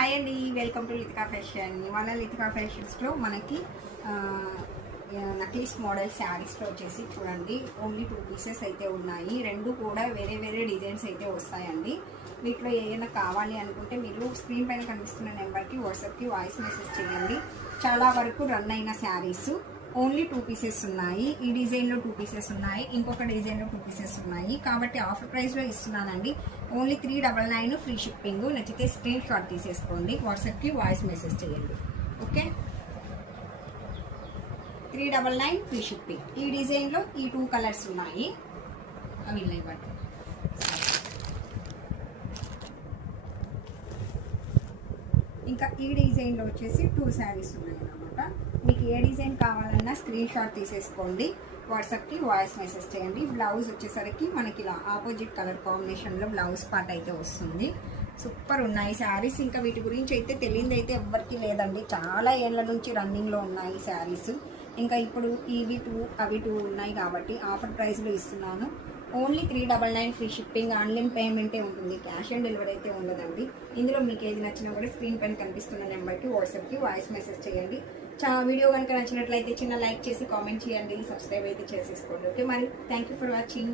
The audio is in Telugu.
హాయ్ అండి, వెల్కమ్ టు లితికా ఫ్యాషన్. ఇవాళ లితికా ఫ్యాషన్స్లో మనకి నక్లీస్ మోడల్ శారీస్లో వచ్చేసి చూడండి, ఓన్లీ 2 పీసెస్ అయితే ఉన్నాయి. రెండు కూడా వేరే వేరే డిజైన్స్ అయితే వస్తాయండి. వీటిలో ఏదైనా కావాలి అనుకుంటే మీరు స్క్రీన్ పైన కనిపిస్తున్న నెంబర్కి వాట్సాప్కి వాయిస్ మెసేజ్ చేయండి. చాలా వరకు రన్ అయిన శారీస్ ఓన్లీ 2 పీసెస్ ఉన్నాయి. ఈ డిజైన్లో 2 పీసెస్ ఉన్నాయి, ఇంకొక డిజైన్లో 2 పీసెస్ ఉన్నాయి. కాబట్టి ఆఫర్ ప్రైస్లో ఇస్తున్నానండి. Only 399 free shipping. నచ్చితే స్క్రీన్ షాట్ తీసేసుకోండి, వాట్సాప్కి వాయిస్ మెసేజ్ చేయండి. Okay, 399 free shipping. ఈ డిజైన్లో ఈ 2 కలర్స్ ఉన్నాయి, అవి ఇవ్వండి. ఇంకా ఈ డిజైన్లో వచ్చేసి 2 శారీస్ ఉన్నాయి అన్నమాట. మీకు ఏ డిజైన్ కావాలన్నా స్క్రీన్ షాట్ తీసేసుకోండి, వాట్సాప్కి వాయిస్ మెసేజ్ చేయండి. బ్లౌజ్ వచ్చేసరికి మనకి ఇలా ఆపోజిట్ కలర్ కాంబినేషన్లో బ్లౌజ్ పార్ట్ అయితే వస్తుంది. సూపర్ ఉన్నాయి శారీస్. ఇంకా వీటి గురించి అయితే తెలియదు అయితే ఎవ్వరికి లేదండి, చాలా ఏళ్ళ నుంచి రన్నింగ్లో ఉన్నాయి శారీస్. ఇంకా ఇప్పుడు ఇవి 2 అవి 2 ఉన్నాయి కాబట్టి ఆఫర్ ప్రైస్లో ఇస్తున్నాను. Only 399 free shipping. ఆన్లైన్ పేమెంటే ఉంటుంది, క్యాష్ ఆన్ డెలివరీ అయితే ఉండదండి. ఇందులో మీకు ఏది నచ్చినా కూడా స్క్రీన్ పైన కనిపిస్తున్న నెంబర్కి వాట్సాప్కి వాయిస్ మెసేజ్ చేయండి. వీడియో కనుక నచ్చినట్లయితే చిన్న లైక్ చేసి కామెంట్ చేయండి, సబ్స్క్రైబ్ అయితే చేసేసుకోండి. ఓకే, మరి థ్యాంక్ యూ ఫర్ వాచింగ్.